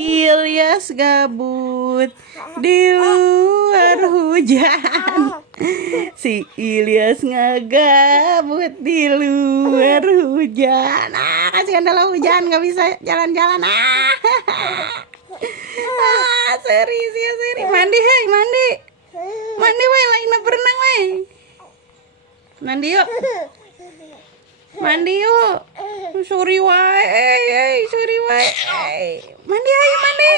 Ilyas gabut di luar hujan. Si Ilyas ngegabut di luar hujan. Kasihan dalam hujan nggak bisa jalan-jalan. Seri sih seri. Mandi hei mandi. Mandi weh lain berenang weh. Mandi yuk. Mandi yuk. Sorry wae. Sorry wae. Mandi ayo mandi.